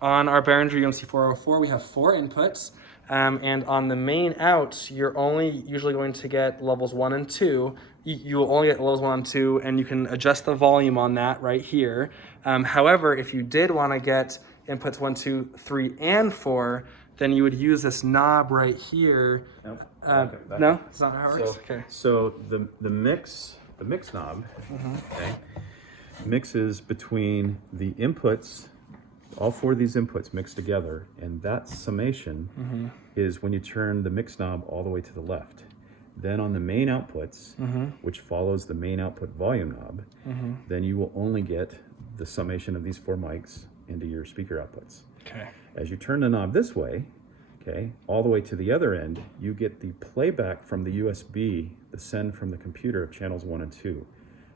On our Behringer UMC404, we have 4 inputs. And on the main out, you're only usually going to get levels 1 and 2. You will only get levels 1 and 2, and you can adjust the volume on that right here. However, if you did want to get inputs 1, 2, 3, and 4, then you would use this knob right here. Nope. No, that's not how it works. Okay. So the mix knob, okay, mixes between the inputs. All 4 of these inputs mixed together, and that summation is when you turn the mix knob all the way to the left. Then on the main outputs, which follows the main output volume knob, then you will only get the summation of these 4 mics into your speaker outputs. Okay. As you turn the knob this way, okay, all the way to the other end, you get the playback from the USB, the send from the computer of channels 1 and 2,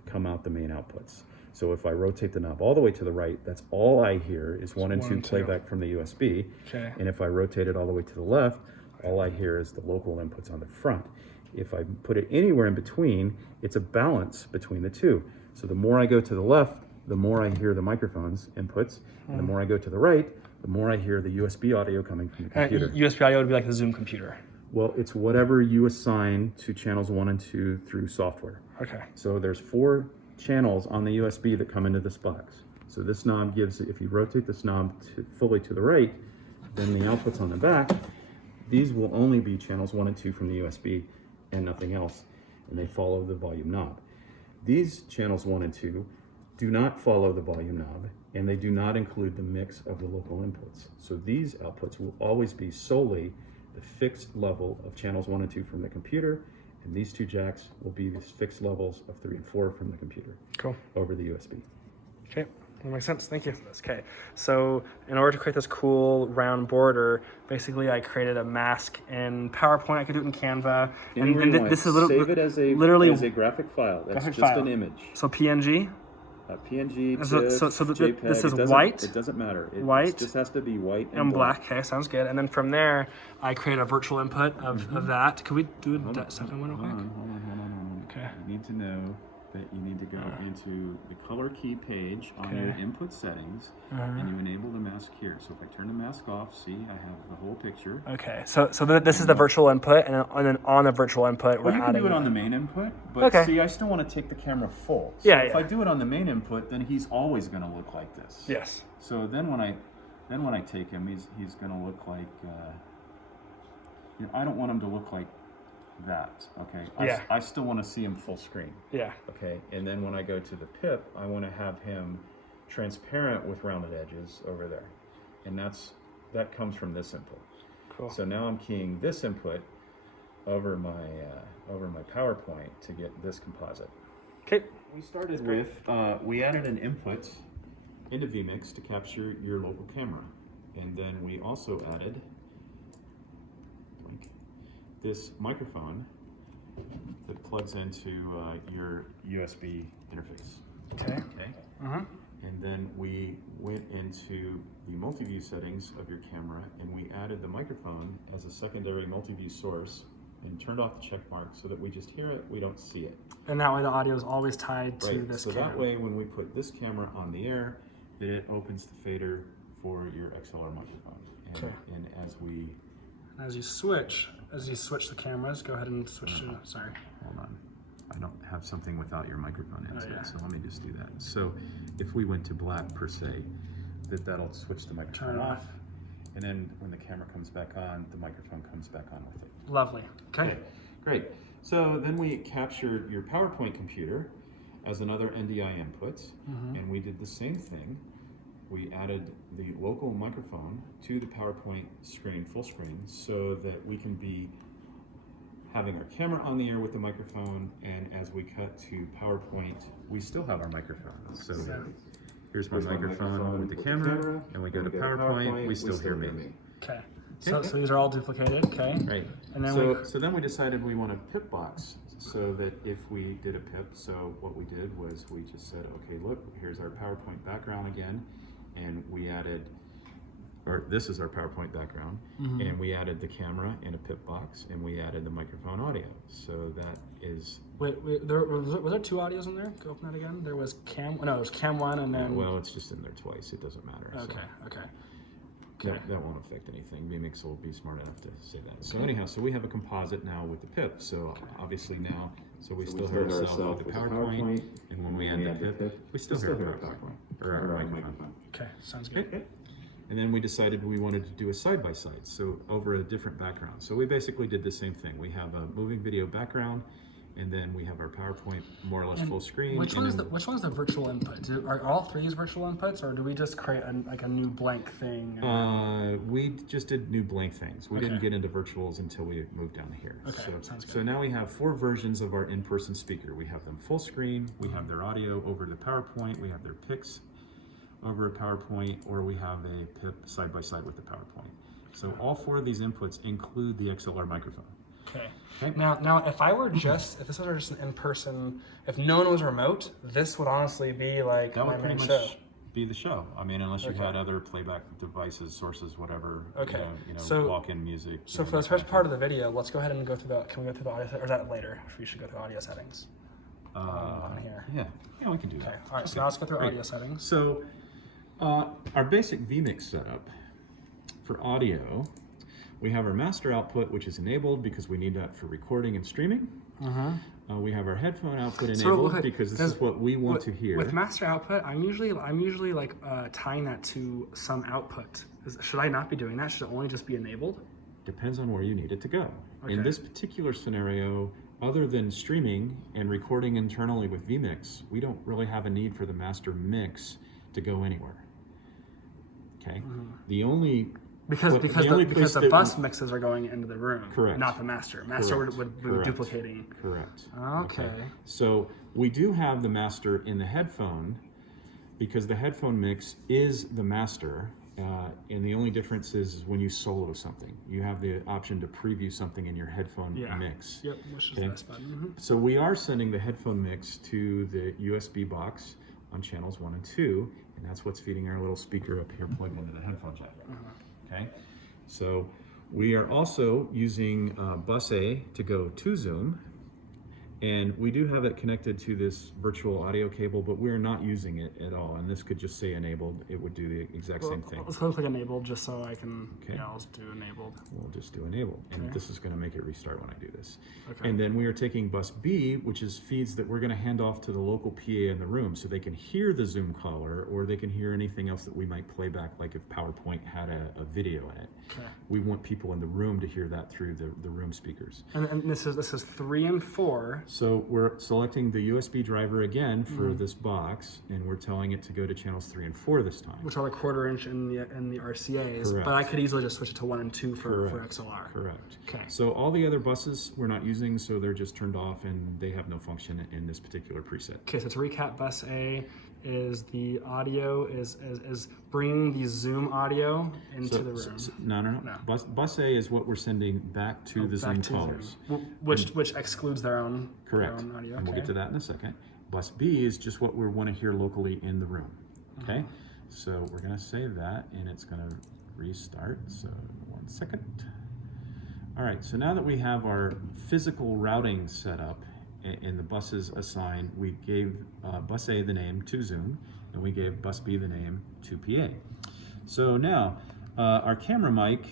come out the main outputs. So if I rotate the knob all the way to the right, that's all I hear is 1 and 2 playback from the USB. Okay. And if I rotate it all the way to the left, all I hear is the local inputs on the front. If I put it anywhere in between, it's a balance between the two. So the more I go to the left, the more I hear the microphone's inputs. And the more I go to the right, the more I hear the USB audio coming from the computer. USB audio would be like the Zoom computer. Well, it's whatever you assign to channels 1 and 2 through software. Okay. So there's 4 channels on the USB that come into this box. So this knob gives, if you rotate this knob fully to the right, then the outputs on the back, these will only be channels 1 and 2 from the USB and nothing else, and they follow the volume knob. These channels 1 and 2 do not follow the volume knob, and they do not include the mix of the local inputs. So these outputs will always be solely the fixed level of channels 1 and 2 from the computer, and these 2 jacks will be the fixed levels of 3 and 4 from the computer. Cool. Over the USB. Okay, that makes sense. Thank you. Okay, so in order to create this cool round border, basically I created a mask in PowerPoint. I could do it in Canva. And this is save it as a graphic file. That's graphic just file. an image. So PNG. PNG, So JPEG, this is white. It doesn't matter. It white just has to be white and black. Okay, sounds good. And then from there, I create a virtual input of that. Could we do that second one real quick? Hold on. Okay. You need to know that you need to go into the color key page on your input settings, and you enable the mask here. So if I turn the mask off, see, I have the whole picture. Okay, so this is the virtual input, and then on the virtual input, we're you can adding. do it on the main input, but see, I still want to take the camera full. So if I do it on the main input, then he's always going to look like this. Yes. So then when I take him, he's going to look like. I don't want him to look like that, okay? I still want to see him full screen. Yeah. Okay, and then when I go to the pip, I want to have him transparent with rounded edges over there. And that comes from this input. Cool. So now I'm keying this input over my PowerPoint to get this composite. Okay. We started with, we added an input into Vmix to capture your local camera. And then we also added this microphone that plugs into your USB interface. Okay. And then we went into the multi-view settings of your camera, and we added the microphone as a secondary multi-view source and turned off the check mark so that we just hear it, we don't see it. And that way the audio is always tied to this camera. So that way when we put this camera on the air, then it opens the fader for your Xlr microphone. And as you switch the cameras, go ahead and switch to, sorry. Hold on. I don't have something without your microphone in it, so let me just do that. So if we went to black per se, that'll switch the microphone off. And then when the camera comes back on, the microphone comes back on with it. Lovely. Okay. Great. So then we captured your PowerPoint computer as another NDI input, and we did the same thing. We added the local microphone to the PowerPoint screen, full screen, so that we can be having our camera on the air with the microphone, and as we cut to PowerPoint, we still have our microphone. So here's my microphone with the camera, and we go to PowerPoint, we still hear me. Okay. So these are all duplicated, okay? Right. And then so then we decided we want a pip box, so that if we did a pip, so what we did was we just said, okay, look, here's our PowerPoint background again, and we added, or this is our PowerPoint background, and we added the camera and a pip box, and we added the microphone audio. So that is... Wait, was there 2 audios in there? Go open that again. There was cam 1 and then... Well, it's just in there twice. It doesn't matter. Okay, okay. Okay. That won't affect anything. Vmix will be smart enough to say that. So anyhow, so we have a composite now with the pip. So obviously now, so we still hear ourselves with the PowerPoint, and when we add the pip, we still hear our PowerPoint, or our microphone. Okay, sounds good. Okay. And then we decided we wanted to do a side-by-side, so over a different background. So we basically did the same thing. We have a moving video background, and then we have our PowerPoint more or less full screen. Which one is the virtual input? Are all three these virtual inputs, or do we just create a new blank thing? We just did new blank things. We didn't get into virtuals until we moved down here. Okay, sounds good. So now we have 4 versions of our in-person speaker. We have them full screen, we have their audio over the PowerPoint, we have their pics over a PowerPoint, or we have a PIP side by side with the PowerPoint. So all 4 of these inputs include the XLR microphone. Okay. Now, if this was just an in-person, if no one was remote, this would honestly be like that my would pretty main much show. be the show. I mean, unless you had other playback devices, sources, whatever. Okay. So walk-in music. So for this first part of the video, let's go ahead and go through the. Can we go through the audio? Or is that later? We should go through audio settings. On here. Yeah, we can do that. Okay. All right. So now let's go through audio settings. So our basic Vmix setup for audio. We have our master output, which is enabled because we need that for recording and streaming. We have our headphone output enabled because this is what we want to hear. With master output, I'm usually like tying that to some output. Should I not be doing that? Should it only just be enabled? Depends on where you need it to go. Okay. In this particular scenario, other than streaming and recording internally with Vmix, we don't really have a need for the master mix to go anywhere. Okay. The only Because the bus mixes are going into the room, correct, not the master. Master would be duplicating. Correct. Okay. So we do have the master in the headphone because the headphone mix is the master, and the only difference is when you solo something, you have the option to preview something in your headphone mix. Yep. Which is the best button. So we are sending the headphone mix to the USB box on channels 1 and 2, and that's what's feeding our little speaker up here plugged into the headphone jack. Okay, so we are also using bus A to go to Zoom, and we do have it connected to this virtual audio cable, but we're not using it at all, and this could just say enabled. It would do the exact same thing. Let's click enabled just so I can, let's do enabled. We'll just do enabled, and this is going to make it restart when I do this. Okay. And then we are taking bus B, which is feeds that we're going to hand off to the local PA in the room so they can hear the Zoom caller, or they can hear anything else that we might play back, like if PowerPoint had a video in it. Okay. We want people in the room to hear that through the room speakers. And this is 3 and 4. So we're selecting the USB driver again for this box, and we're telling it to go to channels 3 and 4 this time. Which are the 1/4 inch in the RCAs, Correct. but I could easily just switch it to 1 and 2 for XLR. Correct. Okay. So all the other buses we're not using, so they're just turned off and they have no function in this particular preset. Okay, so to recap, bus A is the audio is bringing the Zoom audio into the room. No. Bus A is what we're sending back to the Zoom callers. Which excludes their own, correct. Their own audio. And we'll get to that in a second. Bus B is just what we want to hear locally in the room. Okay, so we're going to save that, and it's going to restart. So 1 second. All right, so now that we have our physical routing set up and the buses assigned, we gave bus A the name to Zoom, and we gave bus B the name to PA. So now our camera mic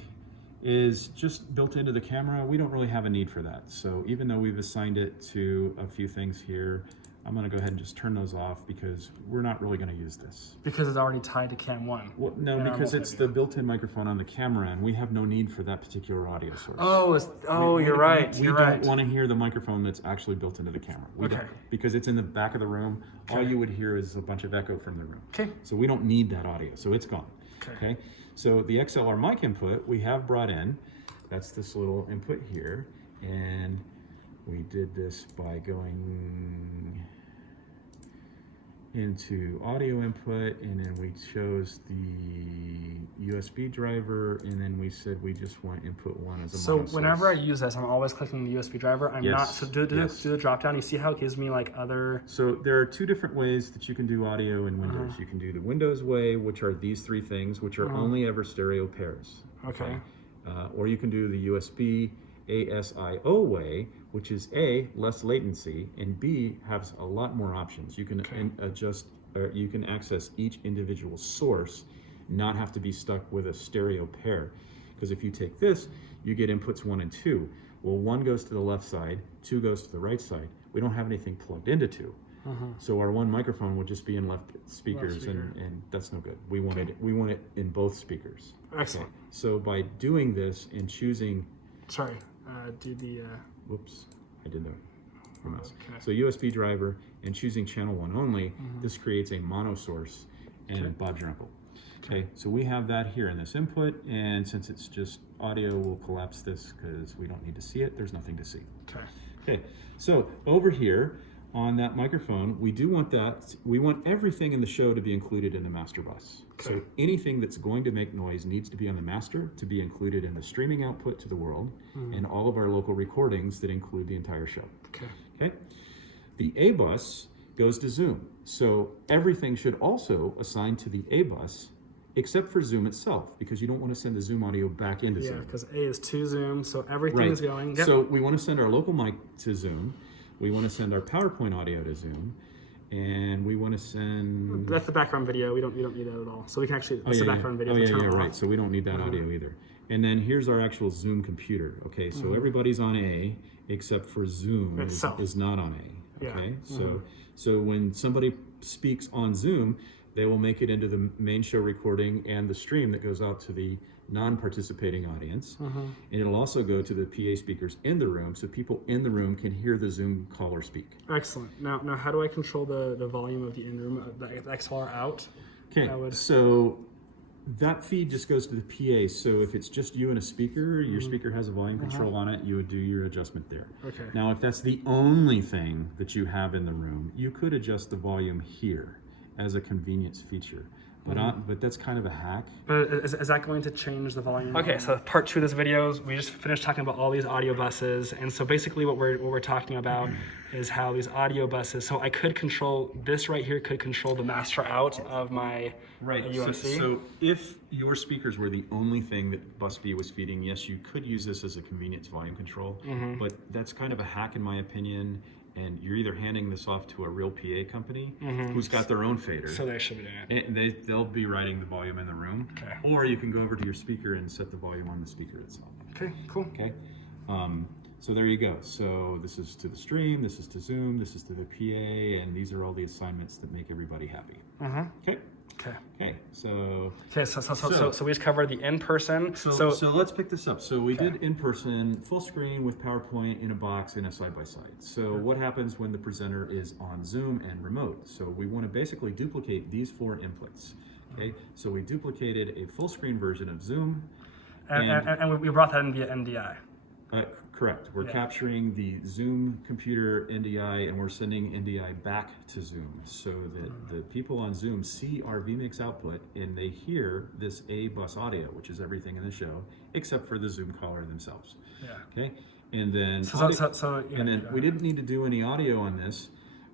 is just built into the camera. We don't really have a need for that. So even though we've assigned it to a few things here, I'm going to go ahead and just turn those off because we're not really going to use this. Because it's already tied to cam 1. Well, no, because it's the built-in microphone on the camera, and we have no need for that particular audio source. You're right. We don't want to hear the microphone that's actually built into the camera. We don't, because it's in the back of the room. All you would hear is a bunch of echo from the room. Okay. So we don't need that audio, so it's gone. Okay. So the XLR mic input we have brought in. That's this little input here, and we did this by going into audio input, and then we chose the USB driver, and then we said we just want input 1 as a So mono source. whenever I use this, I'm always clicking the USB driver. I'm not, so do the drop down, you see how it gives me like other... So there are 2 different ways that you can do audio in Windows. You can do the Windows way, which are these 3 things, which are only ever stereo pairs. Okay. Or you can do the USB ASIO way, which is A, less latency, and B, has a lot more options. You can adjust, or you can access each individual source not have to be stuck with a stereo pair. Because if you take this, you get inputs 1 and 2. Well, 1 goes to the left side, 2 goes to the right side. We don't have anything plugged into 2. So our one microphone would just be in left speakers, and that's no good. We want it in both speakers. Excellent. Okay. So by doing this and choosing, whoops, I did that. Okay. So USB driver and choosing channel 1 only, this creates a mono source and Bob's your uncle. Okay, so we have that here in this input, and since it's just audio, we'll collapse this because we don't need to see it. There's nothing to see. Okay, so over here on that microphone, we do want that, we want everything in the show to be included in the master bus. So anything that's going to make noise needs to be on the master to be included in the streaming output to the world, and all of our local recordings that include the entire show. Okay. The A bus goes to Zoom. So everything should also assign to the A bus except for Zoom itself, because you don't want to send the Zoom audio back into Zoom. Yeah, because A is to Zoom, so everything is going. Yep. So we want to send our local mic to Zoom. We want to send our PowerPoint audio to Zoom, and we want to send. That's the background video. We don't need that at all. So we can actually. That's the background video. Right. So we don't need that audio either. And then here's our actual Zoom computer. Okay, so everybody's on A except for Zoom is not on A. Okay, so when somebody speaks on Zoom, they will make it into the main show recording and the stream that goes out to the non-participating audience. And it'll also go to the PA speakers in the room, so people in the room can hear the Zoom caller speak. Excellent. Now how do I control the volume of the in-room, the XLR out? Okay, so that feed just goes to the PA. So if it's just you and a speaker, your speaker has a volume control on it, you would do your adjustment there. Okay. Now, if that's the only thing that you have in the room, you could adjust the volume here as a convenience feature. But that's kind of a hack. But is that going to change the volume? Okay, so part 2 of this video, we just finished talking about all these audio buses, and so basically what we're talking about is how these audio buses. So I could control this right here. Could control the master out of my UMC. So if your speakers were the only thing that bus B was feeding, yes, you could use this as a convenience volume control. But that's kind of a hack in my opinion. And you're either handing this off to a real PA company who's got their own fader. So they should be doing it. And they'll be writing the volume in the room. Okay. Or you can go over to your speaker and set the volume on the speaker itself. Okay, cool. Okay. So there you go. So this is to the stream, this is to Zoom, this is to the PA, and these are all the assignments that make everybody happy. Okay. Okay, so we just covered the in-person. So let's pick this up. So we did in-person, full screen with PowerPoint in a box in a side-by-side. So what happens when the presenter is on Zoom and remote? So we want to basically duplicate these 4 inputs. Okay, so we duplicated a full screen version of Zoom. And we brought that in via NDI. Correct. We're capturing the Zoom computer NDI and we're sending NDI back to Zoom so that the people on Zoom see our Vmix output and they hear this A bus audio, which is everything in the show, except for the Zoom caller themselves. Okay. And then, we didn't need to do any audio on this,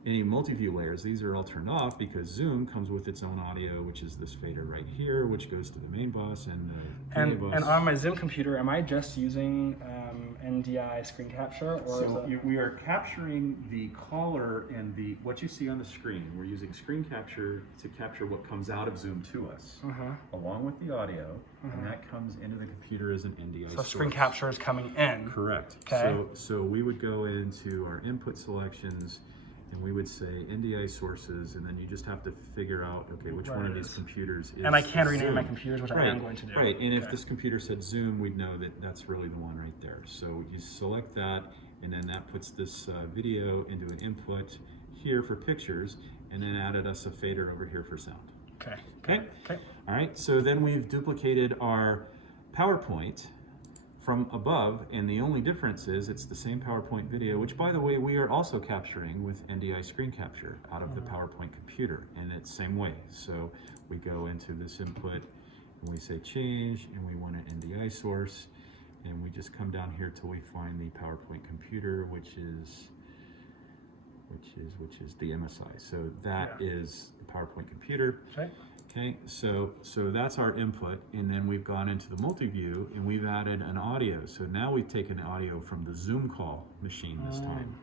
any multi-view layers. These are all turned off because Zoom comes with its own audio, which is this fader right here, which goes to the main bus and the PA bus. And on my Zoom computer, am I just using NDI screen capture? Or we are capturing the caller and what you see on the screen. We're using screen capture to capture what comes out of Zoom to us, along with the audio, and that comes into the computer as an NDI source. Screen capture is coming in. Correct. Okay. So we would go into our input selections, and we would say NDI sources, and then you just have to figure out, okay, which one of these computers is. And I can rename Zoom. my computers, which I am going to do. Right, and if this computer said Zoom, we'd know that that's really the one right there. So you select that, and then that puts this video into an input here for pictures, and then added us a fader over here for sound. Okay. All right, so then we've duplicated our PowerPoint from above, and the only difference is it's the same PowerPoint video, which by the way, we are also capturing with NDI screen capture out of the PowerPoint computer, and it's same way. So we go into this input and we say change, and we want an NDI source, and we just come down here till we find the PowerPoint computer, which is the MSI. So that is the PowerPoint computer. Okay, so that's our input, and then we've gone into the multi-view and we've added an audio. So now we've taken the audio from the Zoom call machine this time,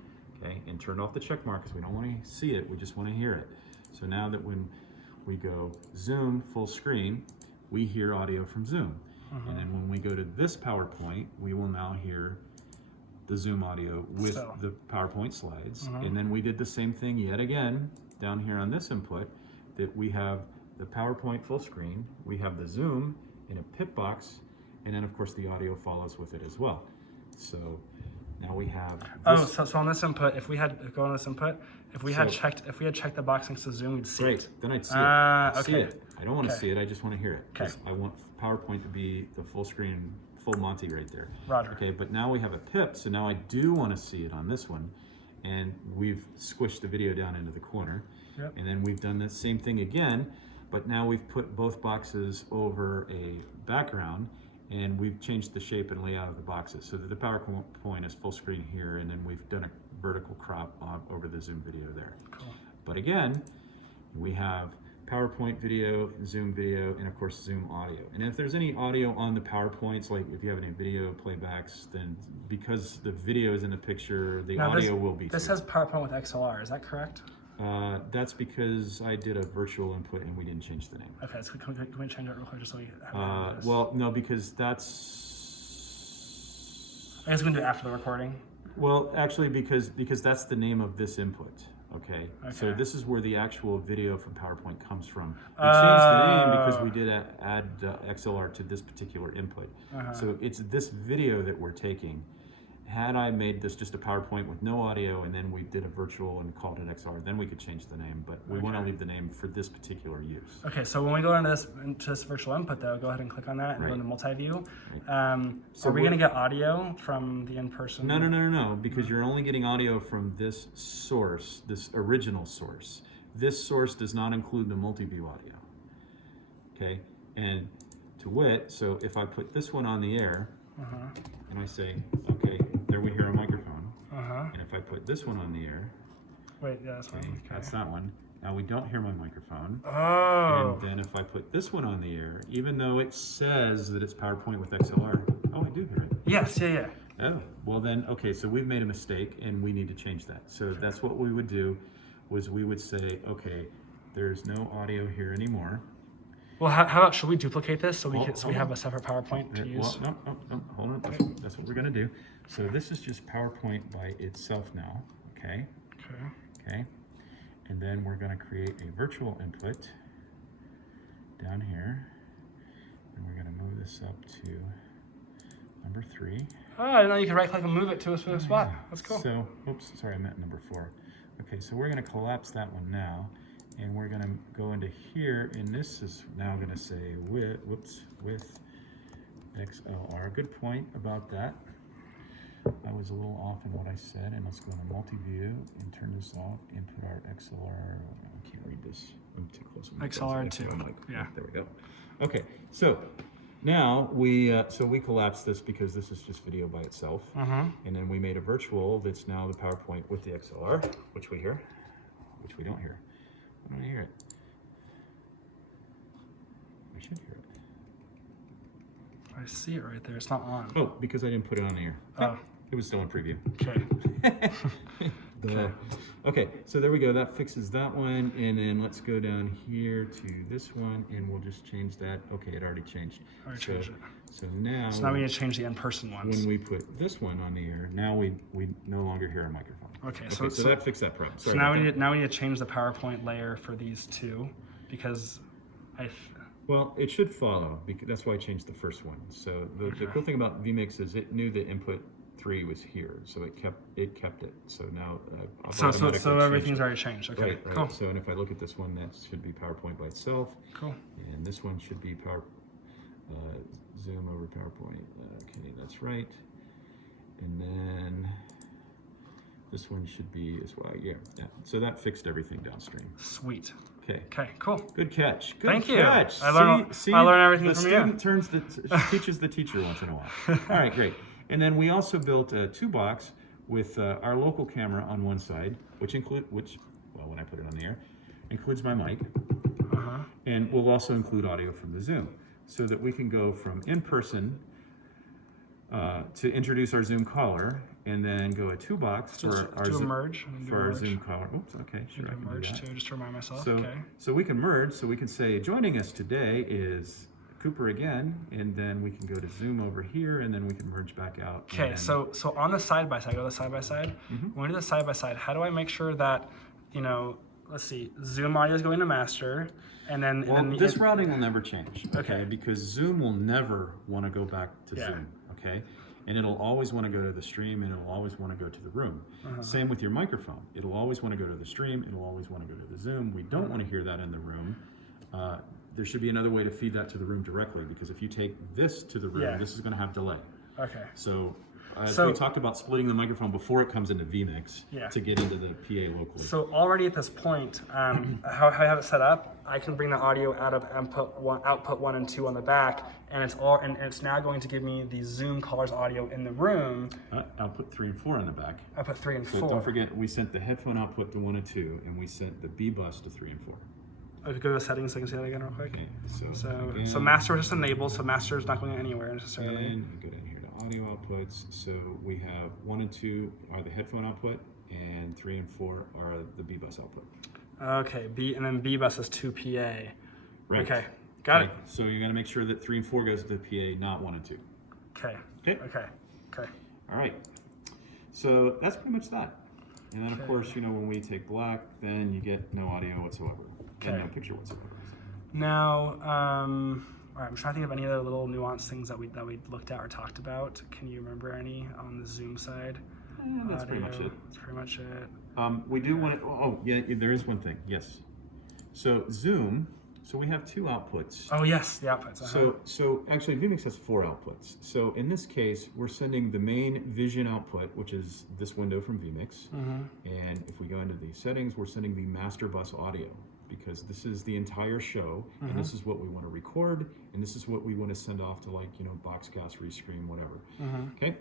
okay, and turned off the check mark because we don't want to see it, we just want to hear it. So now that when we go Zoom full screen, we hear audio from Zoom. And then when we go to this PowerPoint, we will now hear the Zoom audio with the PowerPoint slides. And then we did the same thing yet again down here on this input, that we have the PowerPoint full screen, we have the Zoom in a pip box, and then of course the audio follows with it as well. So now we have this. So on this input, if we had checked the box next to Zoom, we'd see it. Then I'd see it. Okay. See it. I don't want to see it, I just want to hear it. Okay. I want PowerPoint to be the full screen, full Monty right there. Roger. Okay, but now we have a pip, so now I do want to see it on this one. And we've squished the video down into the corner. Yep. And then we've done the same thing again, but now we've put both boxes over a background, and we've changed the shape and layout of the boxes so that the PowerPoint is full screen here, and then we've done a vertical crop over the Zoom video there. Cool. But again, we have PowerPoint video, Zoom video, and of course Zoom audio. And if there's any audio on the PowerPoints, like if you have any video playbacks, then because the video is in the picture, the audio will be. This says PowerPoint with XLR, is that correct? That's because I did a virtual input and we didn't change the name. Okay, so can we change it real quick just so we have this? Well, no, because that's... I guess we can do it after the recording. Well, actually, because that's the name of this input. Okay. So this is where the actual video from PowerPoint comes from. We changed the name because we did add XLR to this particular input. So it's this video that we're taking. Had I made this just a PowerPoint with no audio and then we did a virtual and called it XLR, then we could change the name, but we want to leave the name for this particular use. Okay, so when we go into this virtual input though, go ahead and click on that and go into multi-view. So are we going to get audio from the in-person? No, because you're only getting audio from this source, this original source. This source does not include the multi-view audio. Okay, and to wit, so if I put this one on the air, and I say, okay, there we hear a microphone. And if I put this one on the air, that's that one. Now we don't hear my microphone. And then if I put this one on the air, even though it says that it's PowerPoint with XLR, I do hear it. Yes, yeah. Oh, well then, okay, so we've made a mistake and we need to change that. So that's what we would do, was we would say, okay, there's no audio here anymore. Well, how about, should we duplicate this so we have a separate PowerPoint to use? Well, no, hold on. That's what we're going to do. So this is just PowerPoint by itself now, okay? Okay. And then we're going to create a virtual input down here. And we're going to move this up to number 3. Oh, I didn't know you could right-click and move it to a specific spot. That's cool. So, oops, sorry, I meant number 4. Okay, so we're going to collapse that one now. And we're going to go into here, and this is now going to say with XLR. Good point about that. I was a little off in what I said, and let's go to multi-view and turn this off and put our XLR. I can't read this. I'm too close. XLR 2. Yeah. There we go. Okay, so now we collapsed this because this is just video by itself, and then we made a virtual that's now the PowerPoint with the XLR, which we hear, which we don't hear. I don't hear it. I should hear it. I see it right there. It's not on. Oh, because I didn't put it on the air. Oh. It was still in preview. Okay. Okay, so there we go. That fixes that one. And then let's go down here to this one, and we'll just change that. Okay, it already changed. Changed it. So now we need to change the in-person ones. When we put this one on the air, now we no longer hear a microphone. Okay, so that fixed that problem. Sorry, so now we need to change the PowerPoint layer for these two, because well, it should follow, because that's why I changed the first one. So the cool thing about Vmix is it knew the input 3 was here, so it kept it. So now so everything's already changed. Okay, right. Cool. So and if I look at this one, that should be PowerPoint by itself. Cool. And this one should be Zoom over PowerPoint. Okay, that's right. And then this one should be as well. Yeah. So that fixed everything downstream. Sweet. Okay. Okay. Cool. Good catch. Thank you. Catch. I learn everything from you. The student teaches the teacher once in a while. All right, great. And then we also built a 2-box with our local camera on one side, which when I put it on the air, includes my mic, and will also include audio from the Zoom, so that we can go from in-person to introduce our Zoom caller, and then go a 2-box for our Zoom caller. Oops, okay, sure. I can merge do that. too, just to remind myself. So we can merge, so we can say, joining us today is Cooper again, and then we can go to zoom over here, and then we can merge back out. Okay, so on the side-by-side, go to the side-by-side. When we do the side-by-side, how do I make sure that, you know, let's see, zoom audio is going to master, and then... this routing will never change, Okay. because zoom will never want to go back to zoom, okay? And it'll always want to go to the stream, and it'll always want to go to the room. Same with your microphone. It'll always want to go to the stream, it'll always want to go to the zoom. We don't want to hear that in the room. There should be another way to feed that to the room directly, because if you take this to the room, this is going to have delay. Okay. So, we talked about splitting the microphone before it comes into Vmix to get into the PA locally. So already at this point, how I have it set up, I can bring the audio out of output 1 and 2 on the back, and it's now going to give me the Zoom caller's audio in the room. Output 3 and 4 on the back. Output 3 and 4. So don't forget, we sent the headphone output to 1 and 2, and we sent the B bus to 3 and 4. Okay, go to the settings so I can see that again real quick. Okay, so master is just enabled, so master is not going anywhere necessarily. And go down here to audio outputs. So we have 1 and 2 are the headphone output, and 3 and 4 are the B bus output. Okay, and then B bus is 2 PA. Right. Okay, got it. So you're gonna make sure that 3 and 4 goes to the PA, not 1 and 2. Okay. Okay. Okay. All right. So that's pretty much that. And then of course, you know, when we take black, then you get no audio whatsoever. And no picture whatsoever. Now, all right, I'm trying to think of any other little nuanced things that we looked at or talked about. Can you remember any on the Zoom side? That's pretty much it. That's pretty much it. We do want to, oh yeah, there is one thing, yes. So Zoom, so we have 2 outputs. Oh yes, the outputs. So actually Vmix has 4 outputs. So in this case, we're sending the main vision output, which is this window from Vmix. And if we go into the settings, we're sending the master bus audio, because this is the entire show, and this is what we want to record, and this is what we want to send off to, like, you know, Boxcast, Restream, whatever. Okay,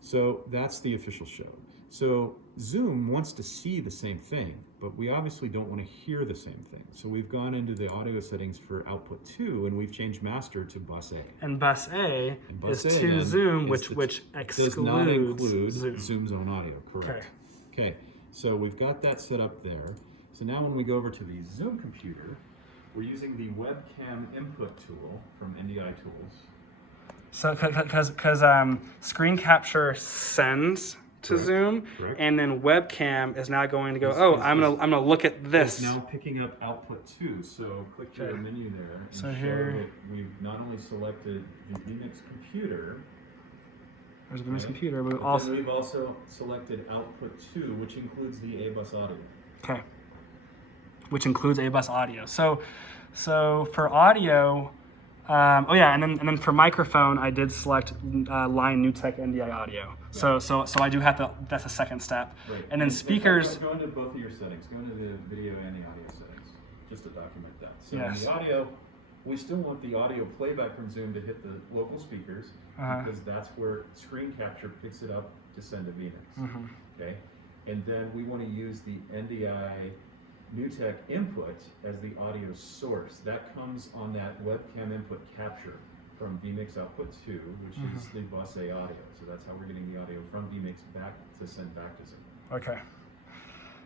so that's the official show. So Zoom wants to see the same thing, but we obviously don't want to hear the same thing. So we've gone into the audio settings for output 2, and we've changed master to bus A. And bus A is to Zoom, which excludes does not include Zoom. Zoom's own audio, correct. Okay, so we've got that set up there. So now when we go over to the Zoom computer, we're using the webcam input tool from NDI Tools. So because screen capture sends to Zoom, and then webcam is now going to go, I'm gonna look at this. It's now picking up output 2. So click your menu there. And so here we've not only selected the Vmix computer. There's a Vmix computer, but we've also selected output 2, which includes the A bus audio. Okay. Which includes A bus audio. So for audio, and then for microphone, I did select line NewTek NDI audio. So I do have to. That's a second step. Right. And then speakers. Go into both of your settings. Go into the video and the audio settings, just to document that. So in the audio, we still want the audio playback from Zoom to hit the local speakers, because that's where screen capture picks it up to send to Vmix. Okay, and then we want to use the NDI NewTek input as the audio source. That comes on that webcam input capture from Vmix output 2, which is the bus A audio. So that's how we're getting the audio from Vmix back to send back to Zoom.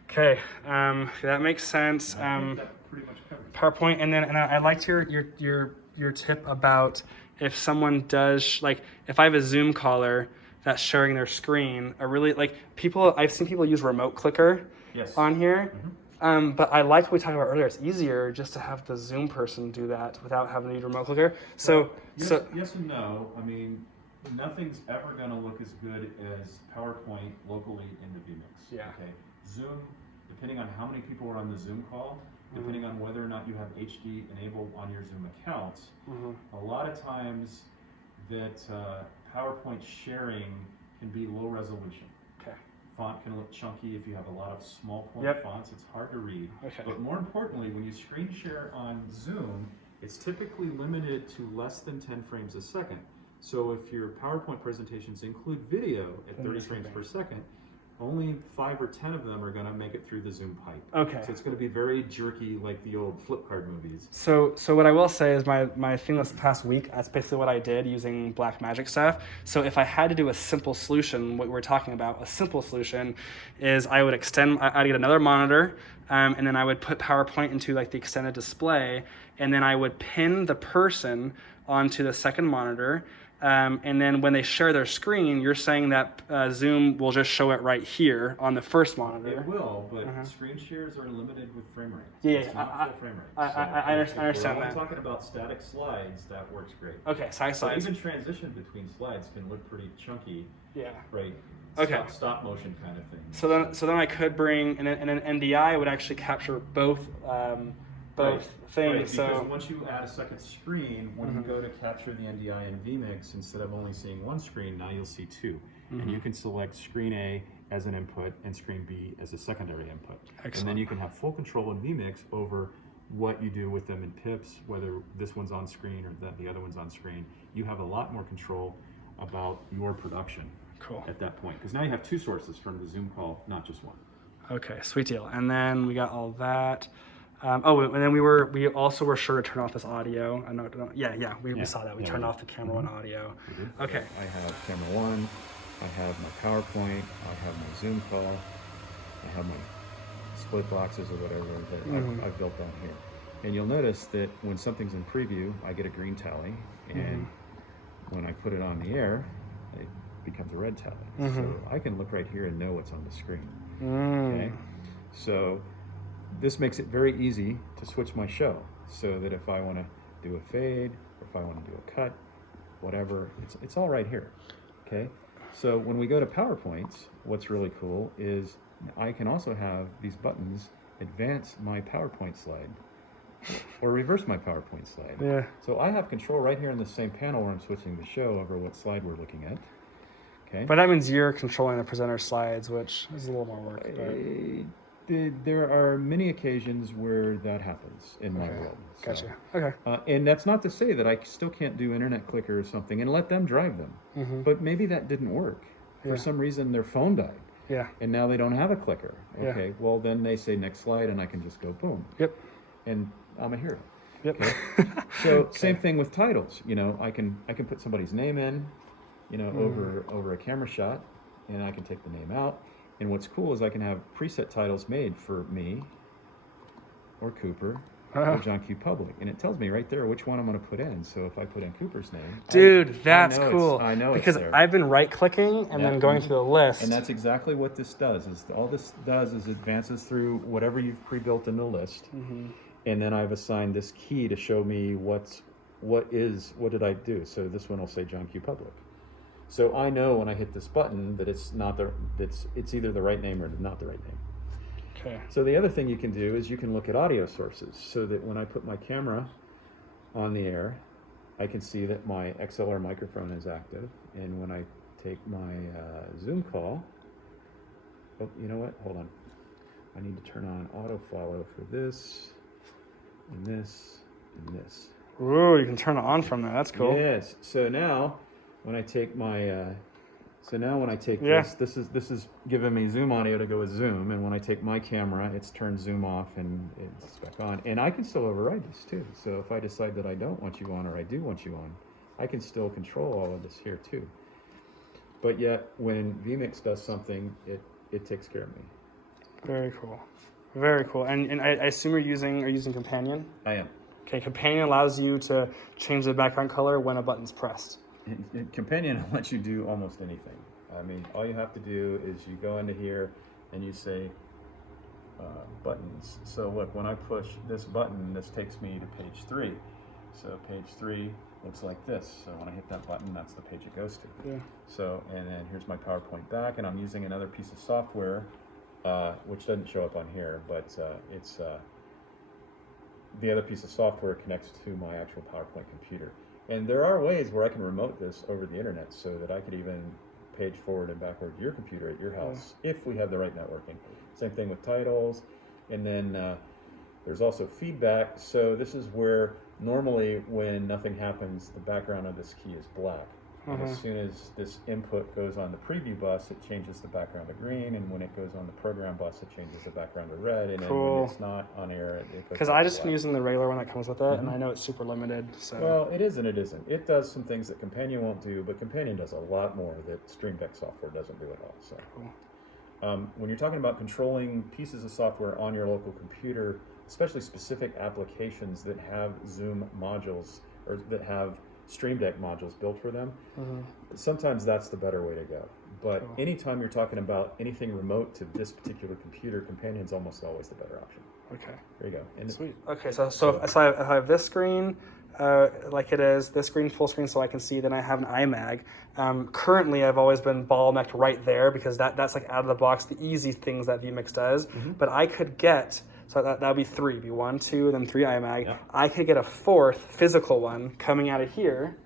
Okay, that makes sense. I think that pretty much covers it. PowerPoint, and I liked your tip about if someone does, like, if I have a Zoom caller that's sharing their screen, I've seen people use remote clicker on here. But I liked what we talked about earlier. It's easier just to have the Zoom person do that without having to use remote clicker. Yes and no. I mean, nothing's ever going to look as good as PowerPoint locally in the Vmix. Okay. Zoom, depending on how many people are on the Zoom call, depending on whether or not you have HD enabled on your Zoom account, a lot of times that PowerPoint sharing can be low resolution. Font can look chunky if you have a lot of small point fonts. It's hard to read. But more importantly, when you screen share on Zoom, it's typically limited to less than 10 frames a second. So if your PowerPoint presentations include video at 30 frames per second, only 5 or 10 of them are going to make it through the Zoom pipe. So it's going to be very jerky, like the old flip card movies. So what I will say is my thing this past week, that's basically what I did using Blackmagic stuff. So if I had to do a simple solution, what we're talking about, a simple solution is I'd get another monitor, and then I would put PowerPoint into, like, the extended display, and then I would pin the person onto the second monitor. And then when they share their screen, you're saying that Zoom will just show it right here on the first monitor. It will, but screen shares are limited with frame rate. Yeah, it's not full frame rate. I understand if that. we're talking about static slides, that works great. Okay, static slides. Even transition between slides can look pretty chunky. Yeah. Right. Okay. Stop motion kind of thing. So then I could bring and an NDI would actually capture both things. Right, so because once you add a second screen, when you go to capture the NDI in Vmix, instead of only seeing one screen, now you'll see two, and you can select screen A as an input and screen B as a secondary input. Excellent. And then you can have full control in Vmix over what you do with them in pips, whether this one's on screen or the other one's on screen. You have a lot more control about your production. Cool. At that point, because now you have two sources from the Zoom call, not just one. Okay, sweet deal. And then we got all that. And then we also were sure to turn off this audio. I know, we saw that. We turned off the camera one audio. Okay. I have camera one. I have my PowerPoint. I have my Zoom call. I have my split boxes or whatever that I've built down here. And you'll notice that when something's in preview, I get a green tally, and when I put it on the air, it becomes a red tally. So I can look right here and know what's on the screen. Okay. So this makes it very easy to switch my show, so that if I want to do a fade, or if I want to do a cut, whatever, it's all right here. Okay. So when we go to PowerPoints, what's really cool is I can also have these buttons advance my PowerPoint slide or reverse my PowerPoint slide. Yeah. So I have control right here in the same panel where I'm switching the show over what slide we're looking at. Okay. But that means you're controlling the presenter slides, which is a little more work. There are many occasions where that happens in my world. So, Gotcha. Okay. And that's not to say that I still can't do internet clicker or something and let them drive them. But maybe that didn't work. For some reason, their phone died. Yeah. And now they don't have a clicker. Okay. Yeah. Well, then they say next slide, and I can just go boom. Yep. And I'm a hero. Yep. Okay? So same thing with titles. You know, I can put somebody's name in, you know, over a camera shot, and I can take the name out. And what's cool is I can have preset titles made for me, or Cooper, or John Q. Public, and it tells me right there which one I'm going to put in. So if I put in Cooper's name, dude, that's cool. I know because it's there. I've been right-clicking and then going through the list. And that's exactly what this does. Is all this does is advances through whatever you've pre-built in the list, and then I've assigned this key to show me what did I do. So this one will say John Q. Public. So I know when I hit this button that it's either the right name or not the right name. Okay. So the other thing you can do is you can look at audio sources, so that when I put my camera on the air, I can see that my Xlr microphone is active. And when I take my Zoom call, oh, you know what? Hold on. I need to turn on auto follow for this, and this, and this. Ooh, you can turn it on from there. That's cool. Yes. So now, when I take my, this is giving me Zoom audio to go with Zoom, and when I take my camera, it's turned Zoom off and it's back on. And I can still override this too. So if I decide that I don't want you on or I do want you on, I can still control all of this here too. But yet, when Vmix does something, it takes care of me. Very cool. Very cool. And I assume are you using Companion? I am. Okay, Companion allows you to change the background color when a button's pressed. Companion lets you do almost anything. I mean, all you have to do is you go into here and you say buttons. So look, when I push this button, this takes me to page 3. So page 3 looks like this. So when I hit that button, that's the page it goes to. Yeah. So, and then here's my PowerPoint back, and I'm using another piece of software, which doesn't show up on here, but it's the other piece of software connects to my actual PowerPoint computer. And there are ways where I can remote this over the internet, so that I could even page forward and backward your computer at your house if we have the right networking. Same thing with titles. And then there's also feedback. So this is where normally when nothing happens, the background of this key is black. And as soon as this input goes on the preview bus, it changes the background to green, and when it goes on the program bus, it changes the background to red, and then when it's not on air, it goes because I just been using the regular one that comes with it, and I know it's super limited. So well, it is and it isn't. It does some things that Companion won't do, but Companion does a lot more that Stream Deck software doesn't do at all. So when you're talking about controlling pieces of software on your local computer, especially specific applications that have Zoom modules or that have Stream Deck modules built for them. Mm-hmm. Sometimes that's the better way to go. But Cool. anytime you're talking about anything remote to this particular computer, Companion's almost always the better option. Okay. There you go. And Sweet. Okay, so if I have this screen, like it is, this screen full screen, so I can see. Then I have an iMag. Currently, I've always been ball necked right there because that's like out of the box, the easy things that Vmix does. Mm-hmm. But I could get, so that would be 3, be 1, 2, then 3 iMag. Yeah. I could get a 4th physical one coming out of here,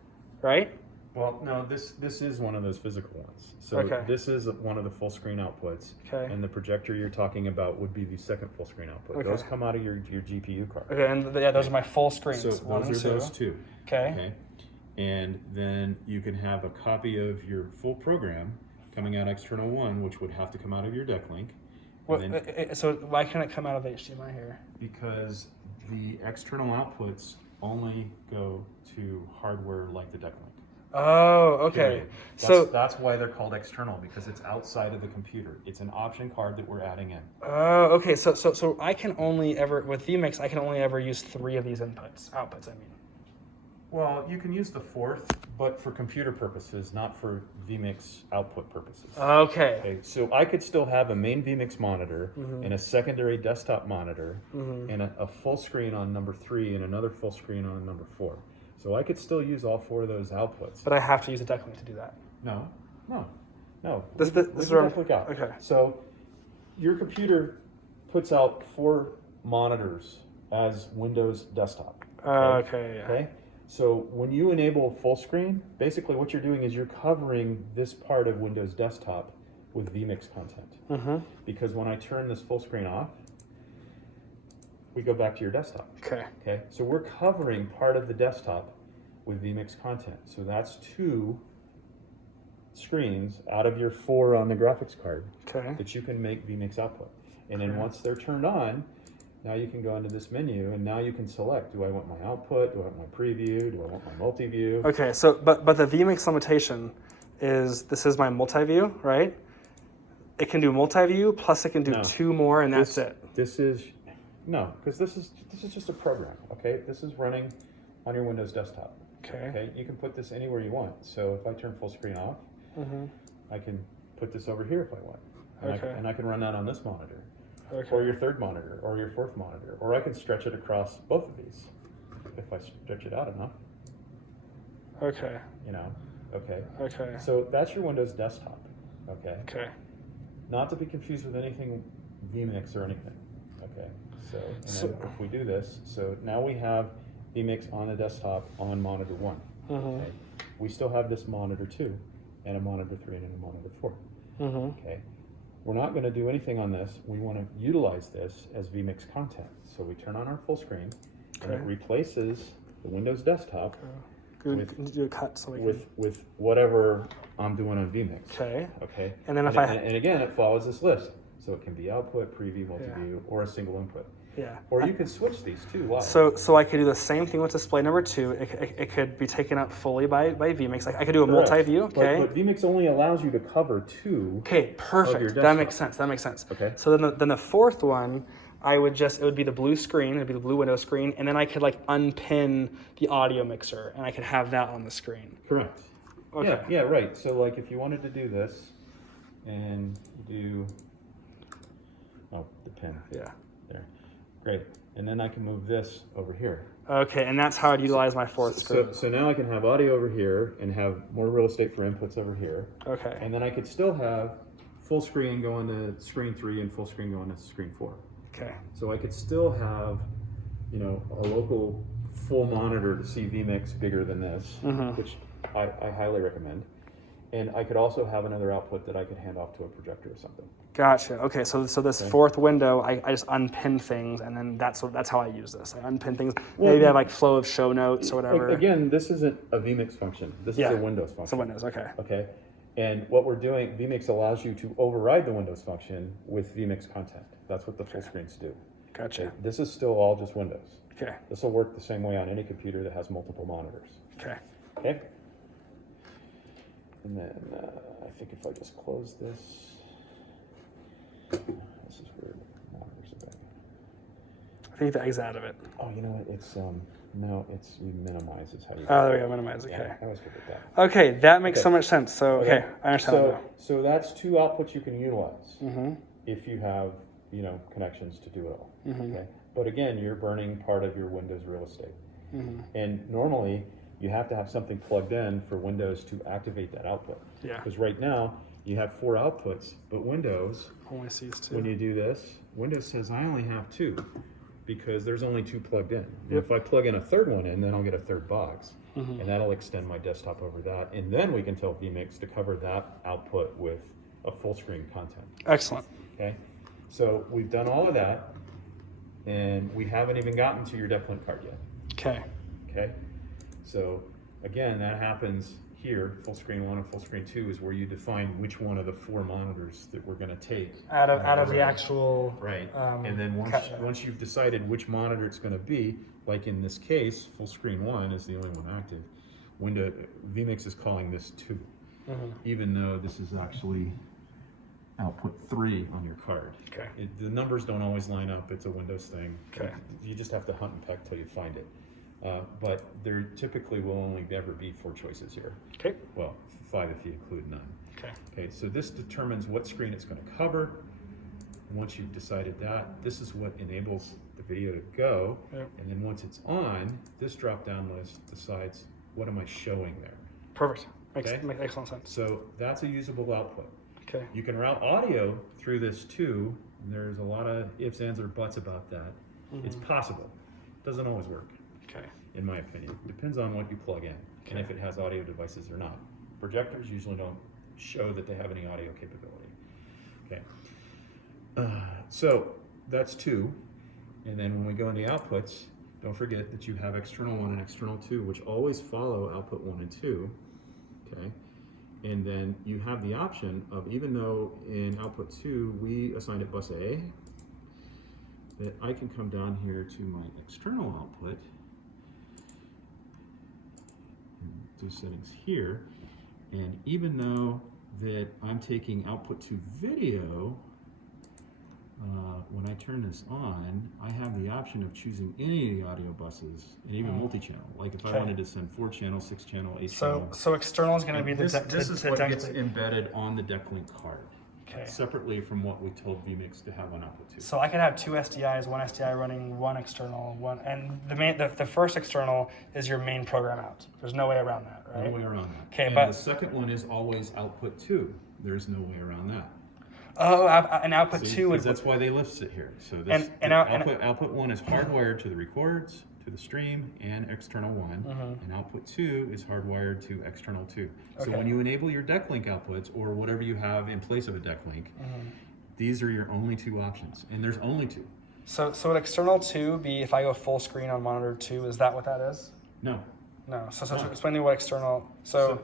right? well, no, this is one of those physical ones. So Okay. this is one of the full screen outputs. Okay. And the projector you're talking about would be the second full screen output. Okay. Those come out of your GPU card. Okay, and yeah, those are my full screens. So 1 and those 2. are those 2. Okay. And then you can have a copy of your full program coming out external 1, which would have to come out of your deck link. Well, Then, so why can't it come out of HDMI here? because the external outputs only go to hardware like the deck link. Oh, okay. Period. So That's why they're called external, because it's outside of the computer. It's an option card that we're adding in. oh, okay. So I can only ever with Vmix, I can only ever use 3 of these outputs. I mean. Well, you can use the 4th, but for computer purposes, not for Vmix output purposes. Okay. Okay, so I could still have a main Vmix monitor Mhm. and a secondary desktop monitor Mhm. and a full screen on number 3 and another full screen on number 4. So I could still use all 4 of those outputs. But I have to use a deck link to do that. No. This We is can where I'm- definitely go. okay. So your computer puts out 4 monitors as Windows desktop. Okay. Yeah. Okay. So when you enable full screen, basically what you're doing is you're covering this part of Windows desktop with Vmix content. Mm-hmm. Because when I turn this full screen off, we go back to your desktop. Okay. Okay. So we're covering part of the desktop with Vmix content. So that's 2 screens out of your 4 on the graphics card Okay. that you can make Vmix output. And then Okay. once they're turned on, now you can go into this menu and now you can select, do I want my output? Do I want my preview? Do I want my multi-view? Okay. So, but the Vmix limitation is this is my multi-view, right? It can do multi-view plus it can do No. 2 more, and that's it. This is, no, because this is just a program, okay? This is running on your Windows desktop, Okay. okay? You can put this anywhere you want. So if I turn full screen off, Mm-hmm. I can put this over here if I want. Okay. And I can run that on this monitor. Okay. Or your 3rd monitor, or your 4th monitor, or I can stretch it across both of these if I stretch it out enough, Okay. you know, okay. Okay. So that's your Windows desktop, okay? Okay. Not to be confused with anything Vmix or anything, okay? So, and So- then if we do this, so now we have Vmix on the desktop on monitor 1, Mm-hmm. okay? We still have this monitor 2, and a monitor 3, and a monitor 4, Mm-hmm. okay? We're not going to do anything on this. We want to utilize this as Vmix content. So we turn on our full screen, and it Okay. replaces the Windows desktop Good. With- Do a cut so we can. with whatever I'm doing on Vmix. Okay. Okay. And then if and again, it follows this list. So it can be output, preview, multi-view, or a single input. Yeah. Or you can switch these too live. So I could do the same thing with display number 2. It could be taken up fully by Vmix. Like I could do a Correct. multi-view. Okay. But Vmix only allows you to cover 2. Okay, your perfect. That desktop. makes sense. That makes sense. Okay. So then the 4th one, it would be the blue screen. It'd be the blue window screen, and then I could like unpin the audio mixer, and I could have that on the screen. Correct. Okay. Yeah, right. So like if you wanted to do this and do, the pin Yeah. there. Great. And then I can move this over here. Okay, and that's how I'd utilize my 4th screen. So now I can have audio over here and have more real estate for inputs over here. Okay. And then I could still have full screen going to screen 3 and full screen going to screen 4. Okay. So I could still have, a local full monitor to see Vmix bigger than this, Mhm. which I highly recommend. And I could also have another output that I could hand off to a projector or something. Gotcha. Okay, so this Okay. 4th window, I just unpin things, and then that's how I use this. I unpin things. Well, Maybe I have like flow of show notes or whatever. Again, this isn't a Vmix function. This Yeah. is a Windows function. So Windows. Okay. Okay. And what we're doing, Vmix allows you to override the Windows function with Vmix content. That's what the full screens do. Gotcha. This is still all just Windows. Okay. This will work the same way on any computer that has multiple monitors. Okay. Okay. And then I think if I just close this is weird. Monitors are back. I think the exit out of it. Oh, you know what? It's No, it's minimize is how you. Oh, there we go, minimize, okay. Yeah, I always forget that. Okay, that makes so Okay. much sense. So, okay, I understand that now. So that's two outputs you can utilize Mm-hmm. if you have, connections to do it all. Mm-hmm. Okay. But again, you're burning part of your Windows real estate. Mm-hmm. And normally you have to have something plugged in for Windows to activate that output. Yeah. Because right now you have 4 outputs, but Windows, Only sees 2. when you do this, Windows says I only have 2 because there's only 2 plugged in. And Yep. if I plug in a third one in, then I'll get a third box. Mm-hmm. And that'll extend my desktop over that. And then we can tell Vmix to cover that output with a full screen content. Excellent. Okay. So we've done all of that, and we haven't even gotten to your DevLink card yet. Okay. Okay. So again, that happens here. Full screen 1 and full screen 2 is where you define which one of the 4 monitors that we're going to take Out of the actual. right. And then once you've decided which monitor it's going to be, like in this case, full screen 1 is the only one active. Vmix is calling this 2, even though this is actually output 3 on your card. Okay. The numbers don't always line up. It's a Windows thing. Okay. You just have to hunt and peck till you find it. But there typically will only ever be 4 choices here. Okay. Well, 5 if you include none. Okay. Okay, so this determines what screen it's going to cover. Once you've decided that, this is what enables the video to go. Yep. And then once it's on, this drop-down list decides what am I showing there. Perfect. Makes Okay. excellent sense. So that's a usable output. Okay. You can route audio through this too. And there's a lot of ifs, ands, or buts about that. It's possible. Doesn't always work, Okay. in my opinion. Depends on what you plug in and if it has audio devices or not. Projectors usually don't show that they have any audio capability. Okay. So that's 2. And then when we go into outputs, don't forget that you have external 1 and external 2, which always follow output 1 and 2. Okay. And then you have the option of, even though in output 2 we assigned it bus A, that I can come down here to my external output and do settings here. And even though that I'm taking output to video, when I turn this on, I have the option of choosing any of the audio buses and even multi-channel. Like if I wanted to send 4-channel, 6-channel, 8-channel. So external is going to be this is what gets DevLink. embedded on the DevLink card. Okay. Separately from what we told Vmix to have on output 2. So I could have 2 SDIs, 1 SDI running, 1 external, and the first external is your main program out. There's no way around that, right? No way around that. Okay, and but the second one is always output 2. There's no way around that. oh, and output See, 2 would. that's why they list it here. So this output 1 is hardwired to the records, to the stream, and external 1, and output 2 is hardwired to external 2. So when you enable your DevLink outputs, or whatever you have in place of a DevLink, these are your only 2 options, and there's only 2. So would external 2 be if I go full screen on monitor 2? Is that what that is? No. No. So explain to me what external. So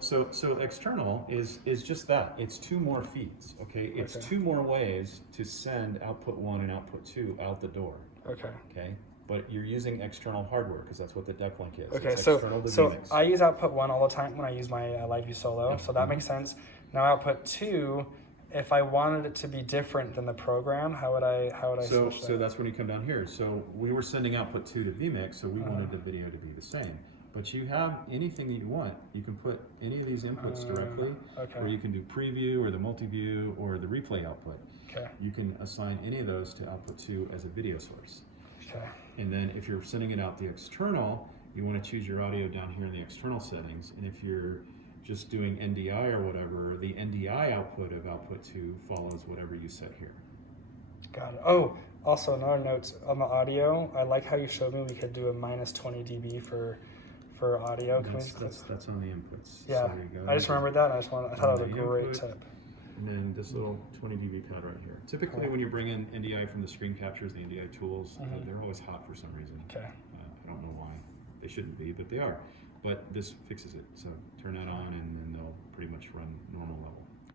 external is just that. It's 2 more feeds. Okay. It's 2 more ways to send output 1 and output 2 out the door. Okay. Okay. But you're using external hardware because that's what the DevLink is. Okay. It's So Vmix. I use output 1 all the time when I use my LiveView Solo. So that makes sense. Now output 2. If I wanted it to be different than the program, how would I switch that? So that's when you come down here. So we were sending output 2 to Vmix, so we wanted the video to be the same. But you have anything that you want. You can put any of these inputs directly, or you can do preview or the multi-view or the replay output. Okay. You can assign any of those to output 2 as a video source. Okay. And then if you're sending it out the external, you want to choose your audio down here in the external settings. And if you're just doing NDI or whatever, the NDI output of output 2 follows whatever you set here. Got it. Oh, also another note on the audio. I like how you showed me we could do a minus 20 dB for audio. That's on the inputs. Yeah, So you go I just remembered that. I thought that was a the great input. tip. And then this little 20 dB pad right here. Typically when you bring in NDI from the screen captures, the NDI tools, they're always hot for some reason. Okay. I don't know why. They shouldn't be, but they are. But this fixes it. So turn that on and then they'll pretty much run normal level.